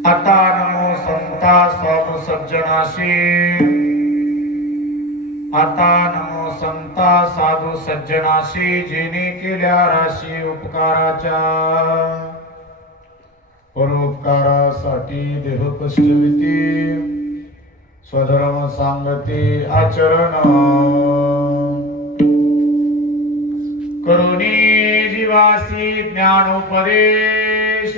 आता नमो संता साधू सज्जनाशी, आता नमो संता साधू सज्जनाशी, जेने केल्या राशी उपकाराच्या, परोपकारासाठी देह कष्टविती स्वधर्म सांगते आचरण, करुणी जीवासी ज्ञानोपदेश,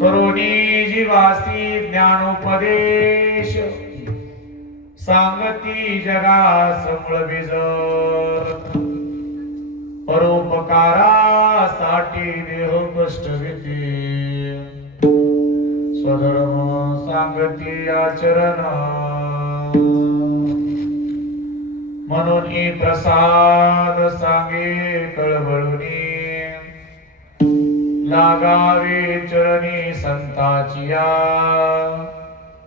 करुणी जीवासी ज्ञानोपदेश, सांगती जगास मूळबीज, परोपकारासाठी देह कष्टविती स्वधर्म सांगती आचरण, म्हणून प्रसाद सांगे कळवळुनी, लागावे चरणी संताचिया,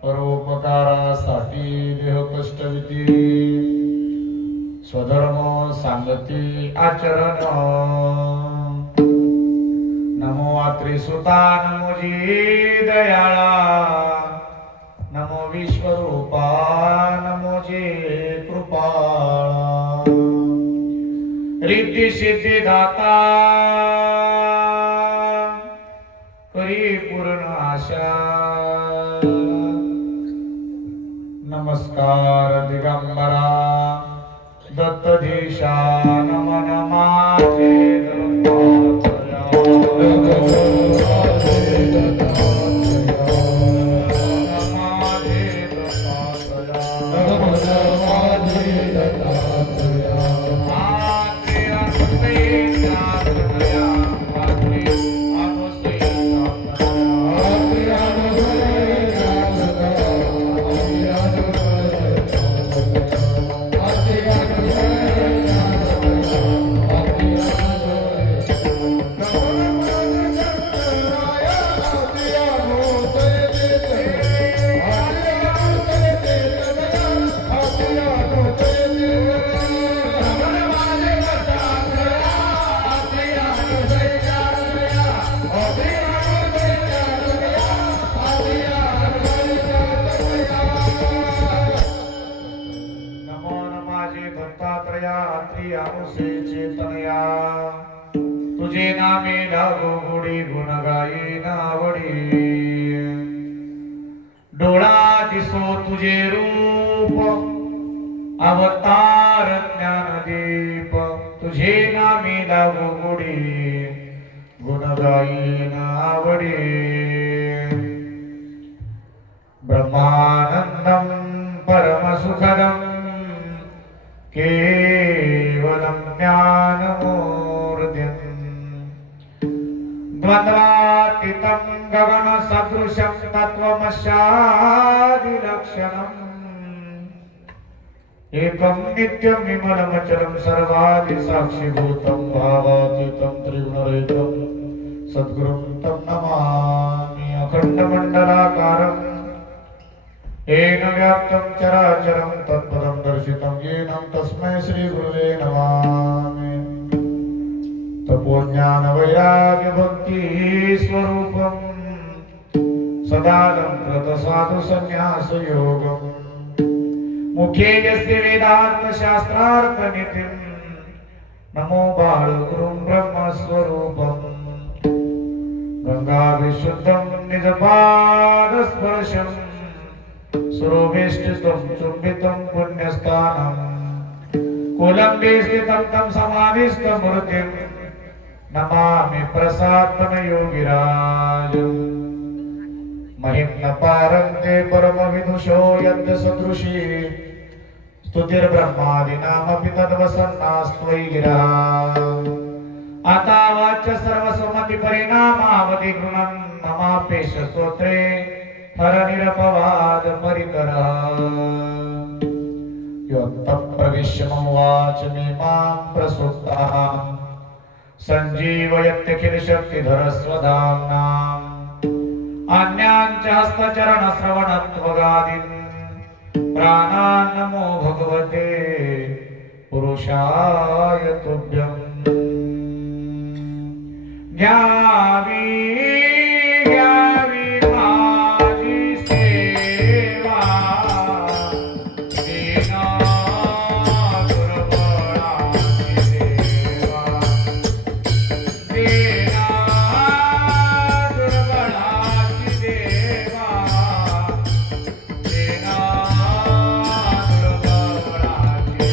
परोपकारासाठी देह कष्टविती स्वधर्म सांगती आचरण, नमो आत्रिसुता नमो जी दयाळा, नमो विश्वरूपा नमो जे कृपाळा, रिद्धी सिद्धी दाता करी पूर्ण आशा, नमस्कार दिगंबरा दत्तधीशा, नमन माझे चेतनया, तुझे नामे लागो गोडी गुण गाई नावडी, डोळा दिसो तुझे रूप अवतार ज्ञानदीप, तुझे नामे लागो गोडी गुण गाई नावडी, ब्रह्मानंदम परमसुखदम केवलं ज्ञानमूर्तिं, द्वन्द्वातीतं गगनसदृशं तत्त्वमस्यादिलक्षणम्, एकं नित्यं विमलमचलं सर्वादिसाक्षिभूतं भावातीतं त्रिगुणरहितं सद्गुरुं तं नमामि, अखण्डमण्डलाकारम् येन व्याप्तं चराचरं तत्पदं दर्शितं येन तस्मै श्री गुरुवे नमामि, तपोज्ञान वैराग्य भक्ति स्वरूपं सदानं कृत साधु संन्यास योगं, मुखे यस्य वेदार्थ शास्त्रार्थ नितिं, नमो बालगुरुं ब्रह्मस्वरूपं, गंगा विशुद्धं निजपाद स्पर्शं, सुरोवेष्टितं चुम्बितं पुण्यस्थानं, कोलंबे स्थितं तं समाधिस्थमूर्तिं, नमामि प्रसादं योगिराजं, महिं न पारन्ते परमविदुषो यद् सदृशी, स्तुतिर्ब्रह्मादीनामपि तद्वसन्नास्त्वयि गिरा, आता वाच्य सर्वसुमति परिणामावधि गुणं, नमापेश स्तोत्रे हर निरपवाद परिकरा, योत्तम प्रविश्य मम वाचमिमां प्रसुप्तां, संजीवयत्यखिल शक्तिधर स्वधाम्नां, अन्याञ्च हस्तचरण श्रवणत्वगादीन्, प्राणान् नमो भगवते पुरुषाय तुभ्यम्। घ्यावी घ्यावी माझी सेवा दीना दुर्बळाची देवा दीना दुर्बळाची देवा दीना दुर्बळाची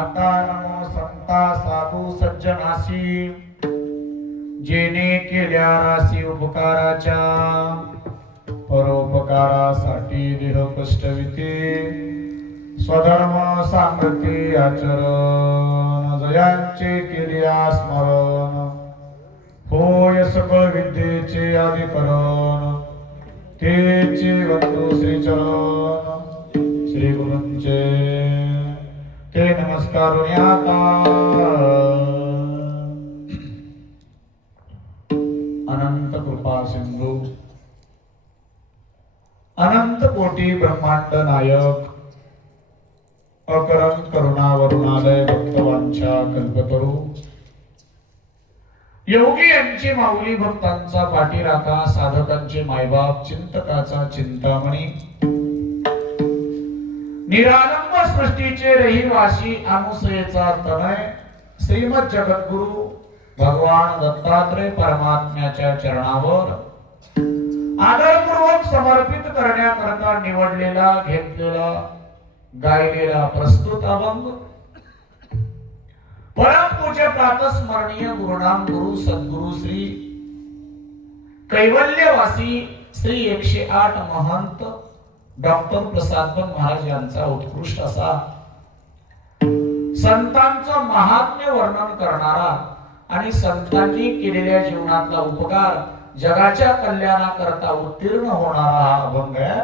आता नमो संता साधू सज्जनासी जेने केल्या राशी उपकाराच्या परोपकारासाठी देह कष्टविते स्वधर्म सांगते आचरण जयांचे केल्या स्मरण होय सकळ विद्येचे अधिकरण तेचे बंधू श्रीचरण श्री गुरूंचे ते नमस्कार आता अनंत कृपा सिंधू अनंत कोटी ब्रह्मांड नायक अकरम करुणा वरुणालय भक्तवांच्या कल्पतरू योगी यांची माऊली भक्तांचा पाठीराखा साधकांचे मायबाप चिंतकाचा चिंतामणी निरालंब सृष्टीचे रहिवासी आमुसयेचा तनय श्रीमद जगद्गुरु भगवान दत्तात्रय परमात्म्याच्या चरणावर आदरपूर्वक समर्पित करण्याकरता निवडलेला घेतलेला गायलेला प्रस्तुत अभंग परम पूज्य प्रातस्मरणीय गुरुनाम गुरु सद्गुरु श्री कैवल्यवासी श्री 108 महंत डॉक्टर प्रसादपंत महाराज यांचा उत्कृष्ट असा संतांचं महात्म्य वर्णन करणारा आणि संतांनी केलेल्या जीवनातला उपकार जगाच्या कल्याणाकरता उत्तीर्ण होणारा हा अभंग आहे.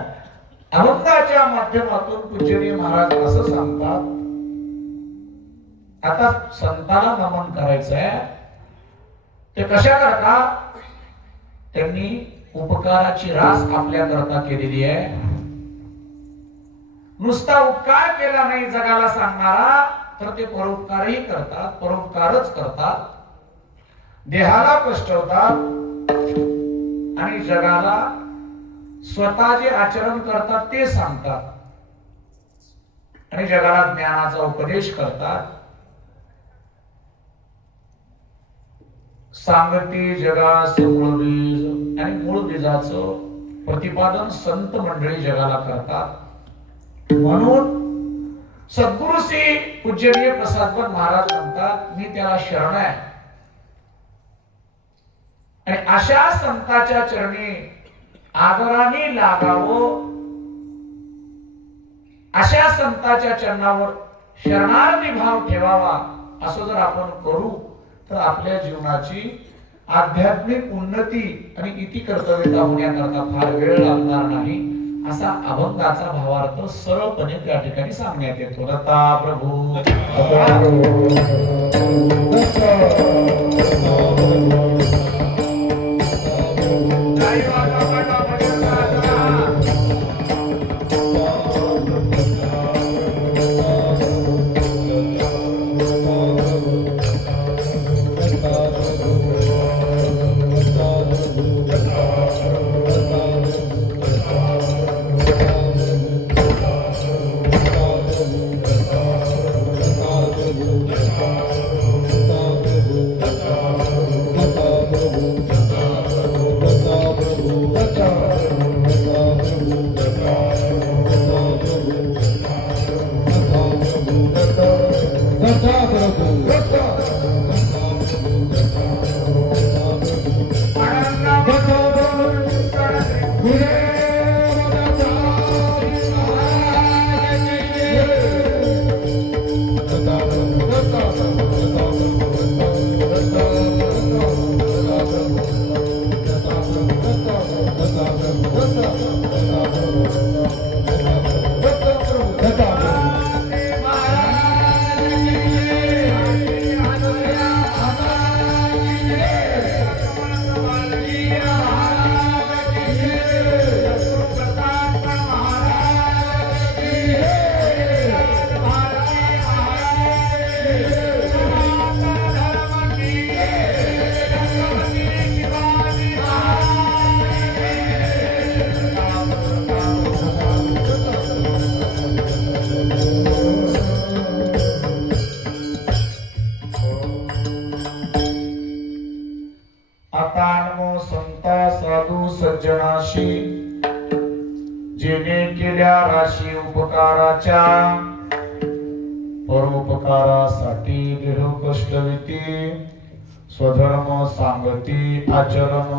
अभंगाच्या माध्यमातून पूज्यनीय महाराज असं सांगतात, आता संतांना नमन करायचंय. ते कशा करता? त्यांनी उपकाराची रास आपल्या करता केलेली आहे. नुसता उपकार केला नाही जगाला सांगणारा, तर ते परोपकारही करतात, परोपकारच करतात. देहाला कष्ट होतात आणि जगाला स्वतः जे आचरण करतात ते सांगतात आणि जगाला ज्ञानाचा उपदेश करतात. सांगती जगास मूळ बीज आणि मूळ बीजाचं प्रतिपादन संत मंडळी जगाला करतात. म्हणून सद्गुरु श्री पूज्यनीय प्रसादपंत महाराज म्हणतात, मी त्याला शरण आहे आणि अशा संताच्या चरणी आदराने लागावं, अशा संताच्या चरणावर शरणार्थी भाव ठेवावा. असं जर आपण करू तर आपल्या जीवनाची आध्यात्मिक उन्नती आणि इति कर्तव्यता होण्याकरता फार वेळ लागणार नाही. असा अभंगाचा भावार्थ सरळपणे त्या ठिकाणी सांगण्यात येतो. दत्ता प्रभू सज्जनाशी जेने केल्या राशी उपकाराच्या परोपकारासाठी देह कष्टविती स्वधर्म सांगती आचरण.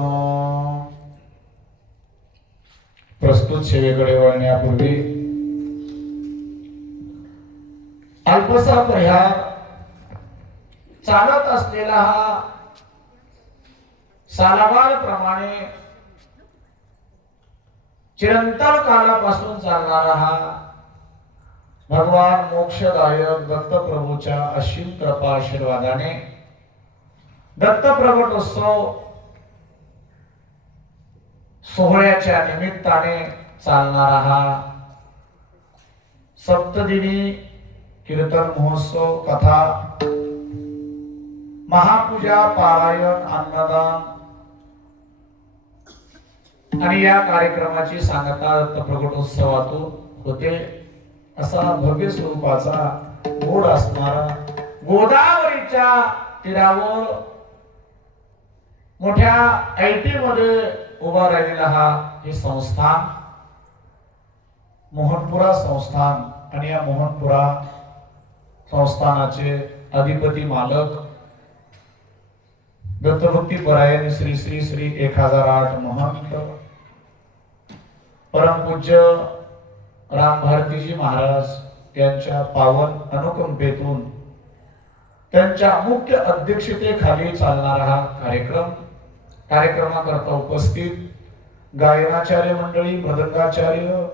प्रस्तुत सेवेकडे वळण्यापूर्वी अल्पसा प्रहार चालत असलेला हा सालाबाल प्रमाणे चिरंतन कालापासून चालणारा हा भगवान मोक्षदायक दत्तप्रभूच्या असीम कृपा आशीर्वादाने दत्तप्रगटोत्सव सोहळ्याच्या निमित्ताने चालणारा हा सप्तदिनी कीर्तन महोत्सव, कथा, महापूजा, पारायण, अन्नदान आणि या कार्यक्रमाची सांगता दत्तप्रगटोत्सवातून होते. असा भव्य स्वरूपाचा गोड असणारा गोदावरीच्या तीरावर मोठ्या ऐटी मध्ये उभा राहिलेला हे संस्थान मोहनपुरा संस्थान आणि या मोहनपुरा संस्थानाचे अधिपती मालक दत्तभक्ती परायण श्री श्री श्री 1008 महंत परमपूज्य राम भारतीजी महाराज यांच्या पावन अनुकंपेतून त्यांच्या मुख्य अध्यक्षतेखाली चालणारा हा कार्यक्रमाकरता उपस्थित गायनाचार्य मंडळी, मृदंगाचार्य,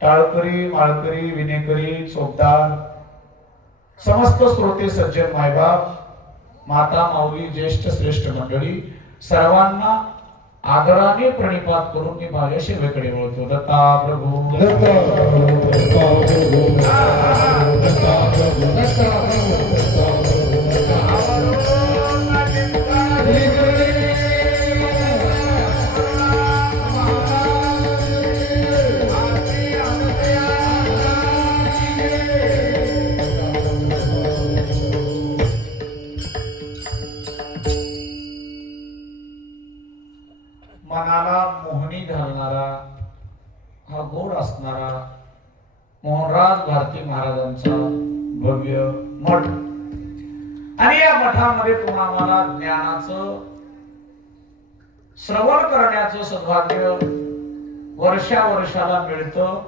टाळकरी, माळकरी, विनेकरी, चोपदार, समस्त श्रोते सज्जन मायबाप, माता माऊली, ज्येष्ठ श्रेष्ठ मंडळी सर्वांना आदराने प्रणिपात करून मी माझ्या सेवेकडे वळतो. दत्ता प्रभू दत्ता प्रभू माध्यमातून आम्हाला ज्ञानाचं श्रवण करण्याचं सौभाग्य वर्षाला मिळतं.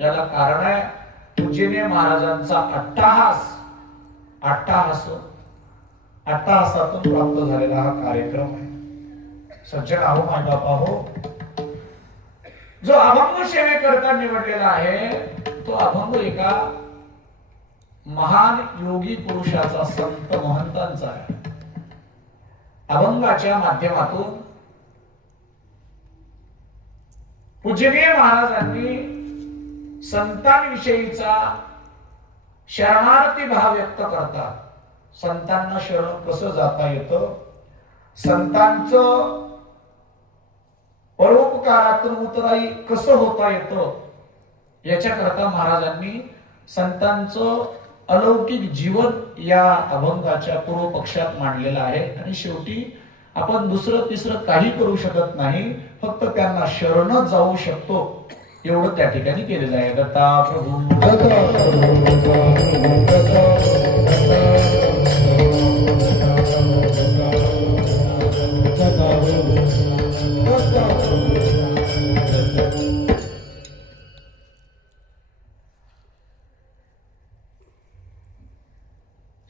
याला कारण आहे पूज्यनीय महाराजांचा अट्टहासातून प्राप्त झालेला हा कार्यक्रम आहे. सज्जन आहो, मायबापा हो, जो अभंग सेवेकरता निवडलेला आहे तो अभंग एका महान योगी पुरुषाचा, संत महंतांचा आहे. अभंगाच्या माध्यमातून पूज्यनीय महाराजांनी संतांविषयीचा शरणार्थी भाव व्यक्त करतात. संतांना शरण कसं जाता येतं, संतांचं परोपकारातून उतराई कसं होता येतं, याच्याकरता महाराजांनी संतांचं अलौकिक जीवन या अभंगाच्या पूर्व पक्षात मांडलेलं आहे. आणि शेवटी आपण दुसरं तिसरं काही करू शकत नाही, फक्त त्यांना शरणच जाऊ शकतो एवढं त्या ठिकाणी केलेलं आहे. दत्ता प्रभू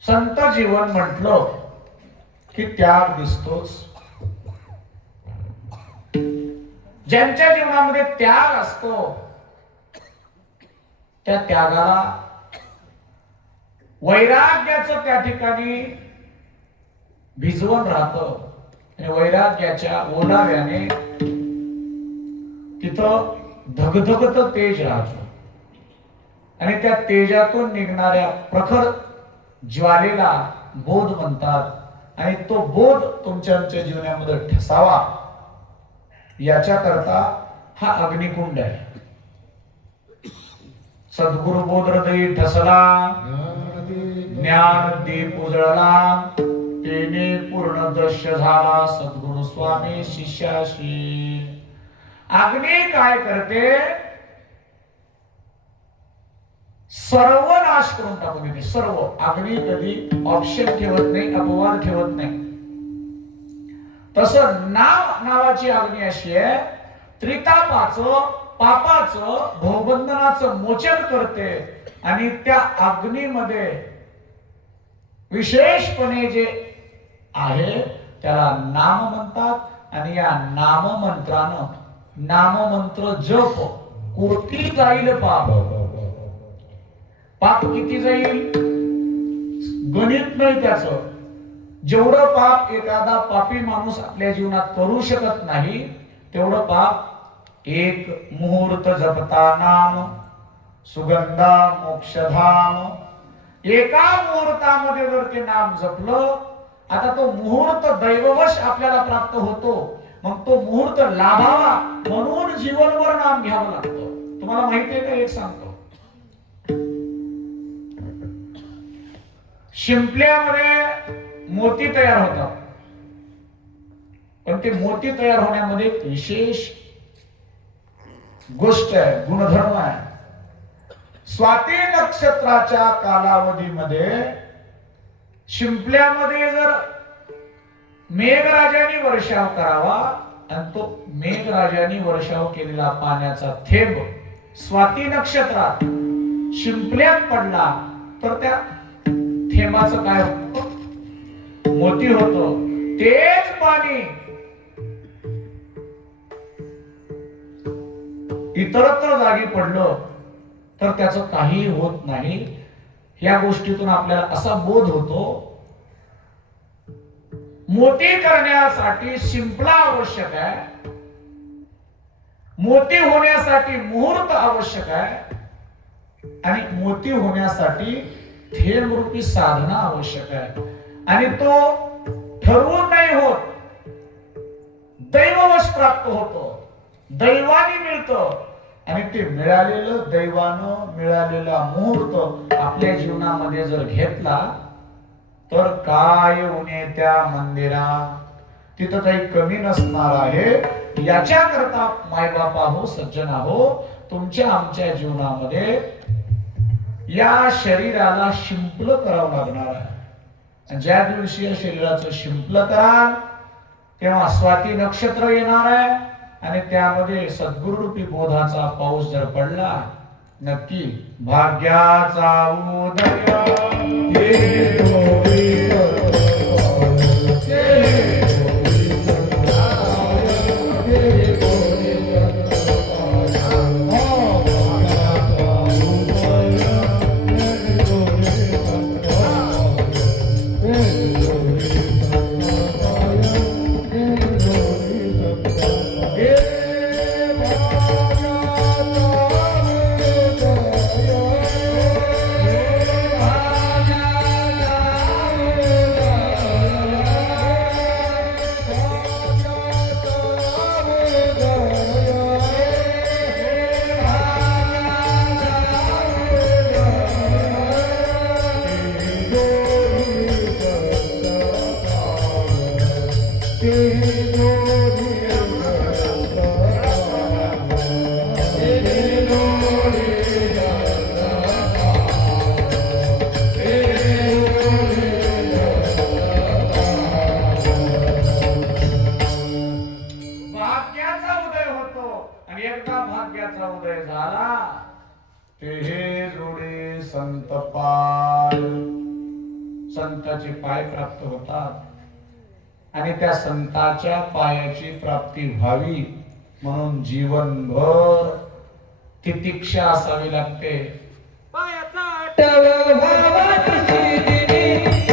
संत जीवन म्हटलं की त्याग दिसतोच. ज्यांच्या जीवनामध्ये त्याग असतो त्या त्यागाला वैराग्याचं त्या ठिकाणी भिजवून राहतं. आणि वैराग्याच्या ओलाव्याने तिथं धगधगत तेज राहतं. आणि त्या तेजातून निघणाऱ्या प्रखर ज्वालेला बोध म्हणतात. आणि तो बोध तुमच्या जीवनामध्ये ठसावा याच्याकरता हा अग्निकुंड आहे. सद्गुरु बोध हृदयी ठसला, ज्ञान दीप उजळला, तेने पूर्ण दृश्य झाला सद्गुरु स्वामी शिष्याशी. अग्नी काय करते, सर्व नाश करून टाकून देते. सर्व. अग्नी कधी ऑप्शन ठेवत नाही, अपवाद ठेवत नाही. तसं नावाची अग्नी अशी आहे, त्रितापाचं, पापाचं, भवबंधनाचं मोचन करते. आणि त्या अग्नीमध्ये विशेषपणे जे आहे त्याला नाम म्हणतात. आणि या नाममंत्रानं, नाममंत्र जप कोटी जाईल पाप. पाप किती जाईल गणित नाही त्याचं. जेवढं पाप एखादा पापी माणूस आपल्या जीवनात करू शकत नाही तेवढं पाप एक मुहूर्त जपता नाम सुगंधा मोक्षधाम. एका मुहूर्तामध्ये जर ते नाम जपलं, आता तो मुहूर्त दैववश आपल्याला प्राप्त होतो. मग तो मुहूर्त लाभावा म्हणून जीवनभर नाम घ्यावं लागतं. तुम्हाला माहिती आहे का, एक सांगतो. शिंपल्यामध्ये मोती तयार होतात, पण ते मोती तयार होण्यामध्ये एक विशेष गोष्ट आहे, गुणधर्म आहे. स्वाती नक्षत्राच्या कालावधीमध्ये शिंपल्यामध्ये जर मेघराजाने वर्षाव करावा आणि तो मेघराजाने वर्षाव केलेला पाण्याचा थेंब स्वाती नक्षत्रात शिंपल्यात पडला तर त्या थेंबाचं काय होतं, मोती होतो. तेच पाणी इतरत्र जागी पडलं तर त्याचं काही होत नाही. या गोष्टीतून आपल्याला असा बोध होतो, मोती करण्यासाठी शिंपला आवश्यक आहे, मोती होण्यासाठी मुहूर्त आवश्यक आहे, आणि मोती होण्यासाठी थेंब रूपी साधना आवश्यक आहे. आणि तो ठरवून नाही होत, दैववश प्राप्त होतो, दैवाने मिळतं. आणि ते मिळालेलं, दैवानं मिळालेला मुहूर्त आपल्या जीवनामध्ये जर घेतला तर काय उणे त्या मंदिरा, तिथं काही कमी नसणार आहे. याच्याकरता मायबापा हो, सज्जना हो, तुमच्या आमच्या जीवनामध्ये या शरीराला शिंपलं करावं लागणार आहे. ज्या दिवशी या शरीराचं शिंपलं कराल तेव्हा स्वाती नक्षत्र येणार आहे आणि त्यामध्ये सद्गुरुरूपी बोधाचा पाऊस जर पडला नक्की भाग्याचा उदय उदय झाला ते हे जोडे संत पाय संताचे पाय प्राप्त होतात आणि त्या संताच्या पायाची प्राप्ती व्हावी म्हणून जीवनभर तितिक्षा असावी लागते. पायाचा आठव भावाची दिली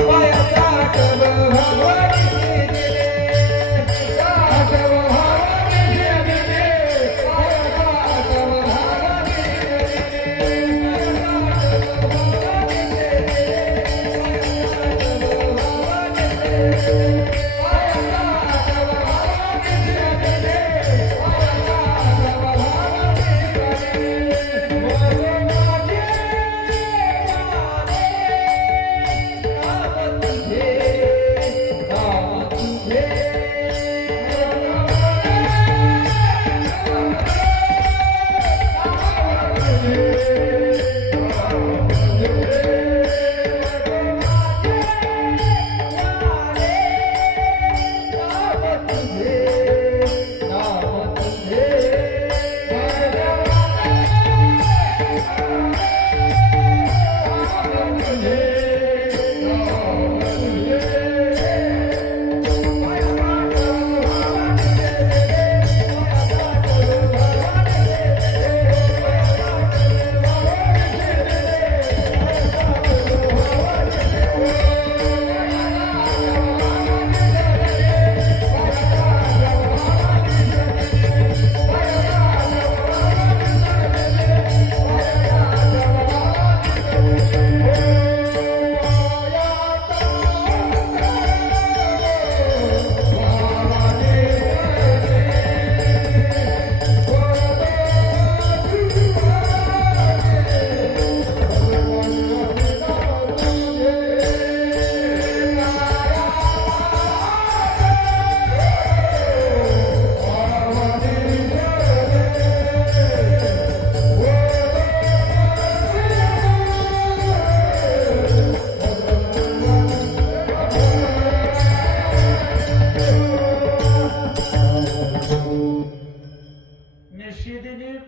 पायाचा आठव भावाची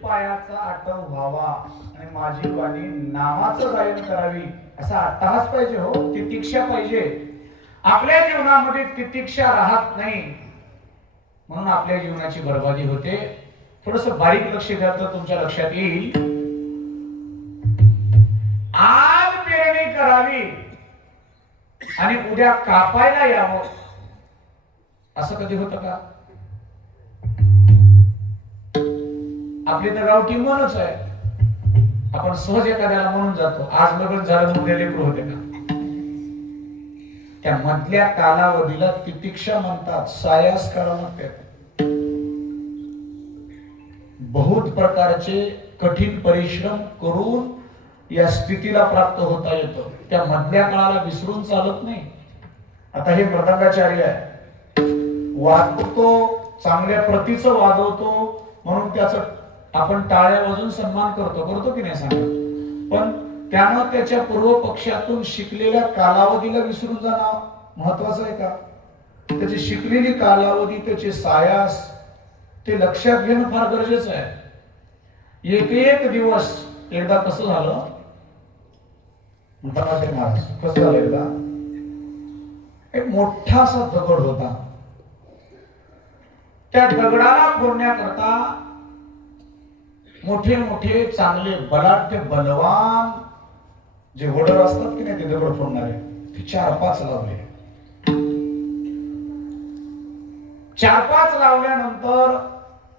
पायाचा आठव व्हावा आणि माझी वाणी नामाचं गायन करावी असा अट्टहास पाहिजे. हो, तितिक्षा पाहिजे. आपल्या जीवनामध्ये तितिक्षा राहत नाही म्हणून आपल्या जीवनाची बर्बादी होते. थोडस बारीक लक्ष द्या तर तुमच्या लक्षात येईल. आज पेरणी करावी आणि उद्या कापायला यावं असं कधी होतं का? आपली तर गावठी मनच आहे. आपण सहज एखाद्याला म्हणून जातो आज लग्न झालं उद्या लेकरू होते का? त्या मधल्या कालावधीला तितिक्षा म्हणतात, सायास काळ म्हणतात. बहुत प्रकारचे कठीण परिश्रम करून या स्थितीला प्राप्त होता येतं. त्या मधल्या काळाला विसरून चालत नाही. आता हे मृदंगाचार्य आहे, वाजवतो, चांगल्या प्रतीचं वाजवतो म्हणून त्याचं आपण टाळ्या वाजून सन्मान करतो की नाही सांगा. पण त्यानं त्याच्या पूर्व पक्षातून शिकलेल्या कालावधीला विसरून जाणं महत्वाचं आहे का? त्याची शिकलेली कालावधी, त्याचे सायास ते लक्षात घेणं फार गरजेचं आहे. एक दिवस एकदा कसं झालं, महाराज कसं झालं, एकदा एक मोठा असा दगड होता. त्या दगडाला फोडण्याकरता मोठे मोठे चांगले बलाढ्य बलवान जे वडर असतात की नाही, ते दगड फोडणारे, ते 4-5 लावले. 4-5 लावल्यानंतर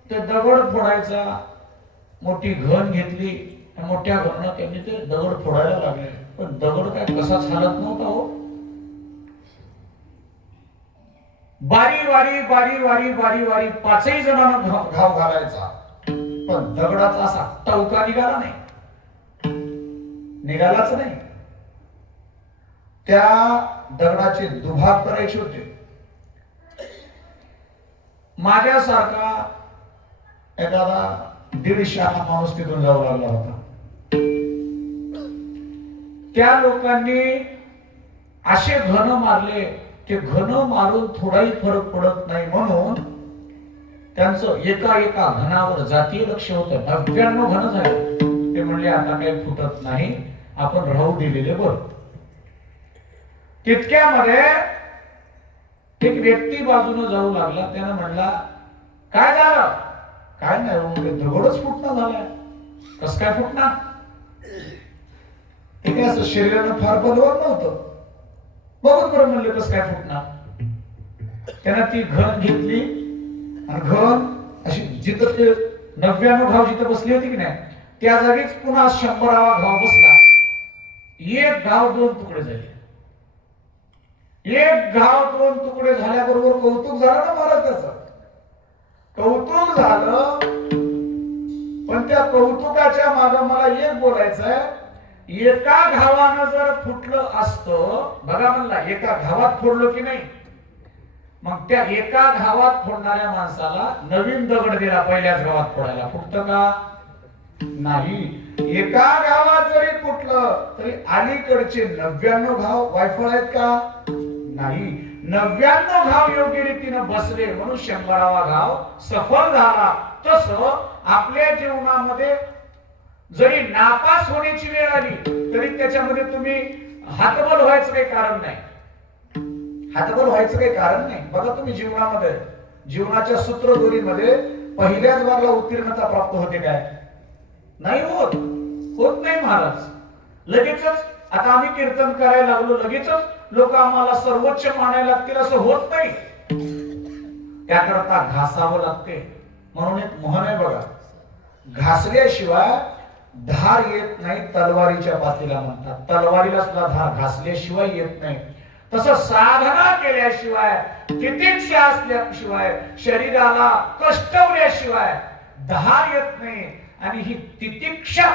ते दगड फोडायचा मोठी घन घेतली. मोठ्या घरानं त्यांनी ते दगड फोडायला लागले. पण दगड काय कसाच हालत नव्हता हो. बारी वारी बारी वारी बारी वारी 5ही जणांना घाव घालायचा, पण दगडाचा असा टवका निघाला नाही, निघालाच नाही. त्या दगडाचे दुभाग करायचे होते. माझ्यासारखा एखादा 150 माणूस तिथून जाऊ लागला होता. त्या लोकांनी असे घन मारले की घन मारून थोडाही फरक पडत नाही, म्हणून त्यांचं एका एका घनावर जातीय लक्ष होतं. 99 घन झाले. ते म्हणले आता काही फुटत नाही, आपण राहू दिलेले बरं. तितक्यामध्ये एक व्यक्ती बाजूने जाऊ लागला. त्यानं म्हणला, काय झालं? काय नाही, दगडच फुटणं झालाय. कस काय फुटणार? ते काय असं शरीरानं फार बलवान नव्हतं. बघून बरं म्हणले कस काय फुटणार. त्यानं ती घन घेतली आणि घन अशी जिथं ते 99 घाव जिथं बसली होती की नाही, त्या जागीच पुन्हा 100वा घाव बसला. एक घाव 2 तुकडे झाले. एक घाव 2 तुकडे झाल्याबरोबर कौतुक झालं ना महाराज, त्याचं कौतुक झालं. पण त्या कौतुकाच्या मागे मला एक बोलायचं आहे, एका घावानं जर फुटलं असतं, बघा म्हणला एका घावात फोडलं की नाही, मग त्या एका घावात फोडणाऱ्या माणसाला नवीन दगड दिला पहिल्याच गावात फोडायला, फुटतं का? नाही. एका गावात जरी फुटलं तरी अलीकडचे 99 घाव वायफळ आहेत का? नाही. 99 घाव योग्य रीतीने बसले म्हणून 100वा घाव सफल झाला. तसं आपल्या जीवनामध्ये जरी नापास होण्याची वेळ आली तरी त्याच्यामध्ये तुम्ही हातबल व्हायचं काही कारण नाही. हातबल व्हायचं काही कारण नाही. बघा तुम्ही जीवनामध्ये, जीवनाच्या सूत्रधोरीमध्ये पहिल्याच वारला उत्तीर्णता प्राप्त होते काय? नाही होत. होत नाही महाराज. लगेचच आता आम्ही कीर्तन करायला लागलो, लगेचच लोक आम्हाला सर्वोच्च मानायला लागतील असं होत नाही. त्याकरता घासावं लागते. म्हणून एक म्हण आहे बघा, घासल्याशिवाय धार येत नाही, तलवारीच्या पातीला म्हणतात. तलवारीला सुद्धा धार घासल्याशिवाय येत नाही. तसं साधना केल्याशिवाय, तितिक्षा असल्याशिवाय, शरीराला कष्टवल्याशिवाय धार येत नाही. आणि ही तितिक्षा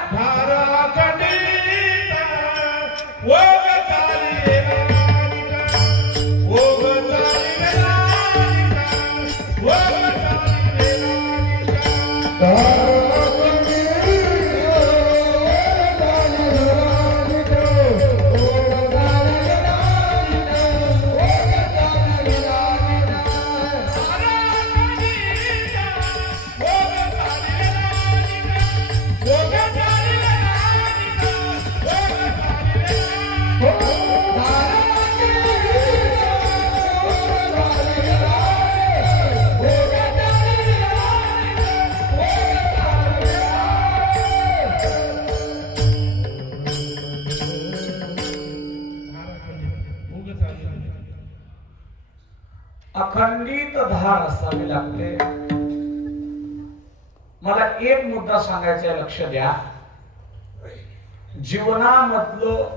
अखंडित धार असावी लागते. मला एक मुद्दा सांगायचा आहे, लक्ष द्या. जीवनामधलं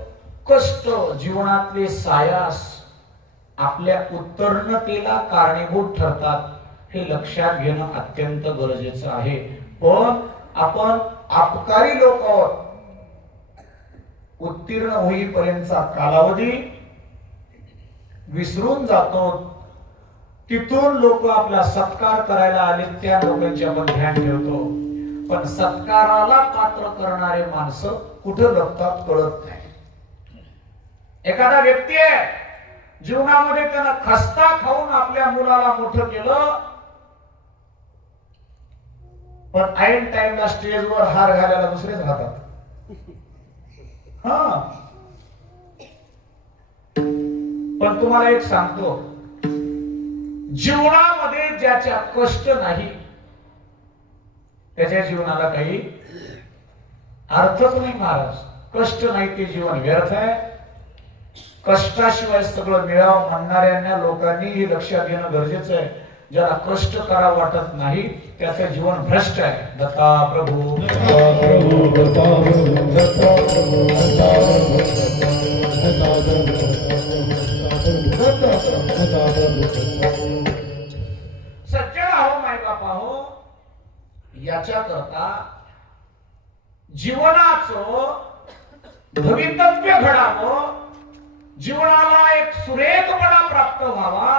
कष्ट, जीवनातले सायास आपल्या उत्तीर्णतेला कारणीभूत ठरतात, हे लक्षात घेणं अत्यंत गरजेचं आहे. पण आपण अपकारी लोक आहोत. उत्तीर्ण होईपर्यंतचा कालावधी विसरून जातो. तिथून लोक आपला सत्कार करायला आले, त्या लोकांच्या आपण ध्यान ठेवतो. पण सत्काराला पात्र करणारे माणसं कुठं लपतात कळत नाही. एखादा व्यक्ती आहे जीवनामध्ये त्यानं खस्ता खाऊन आपल्या मुलाला मोठं केलं, पण ऐन टाइमला स्टेजवर हार घालायला दुसरेच राहतात. हा, पण तुम्हाला एक सांगतो, जीवनामध्ये ज्याच्या कष्ट नाही त्याच्या जीवनाला काही अर्थच नाही महाराज. कष्ट नाही ते जीवन व्यर्थ आहे. कष्टाशिवाय सगळं मिळावं म्हणणाऱ्यांना लोकांनी हे लक्षात घेणं गरजेचं आहे. ज्याला कष्ट करावं वाटत नाही त्याचं जीवन भ्रष्ट आहे. दत्ता प्रभू, दत्ता प्रभू, दत्ता प्रभू, दत्ता प्रभू, दत्ता प्रभू. सज्जन हो, माय बापा हो, याच्या करता जीवनाचं भवितव्य घडावं, जीवनाला एक सुरेखपणा प्राप्त व्हावा,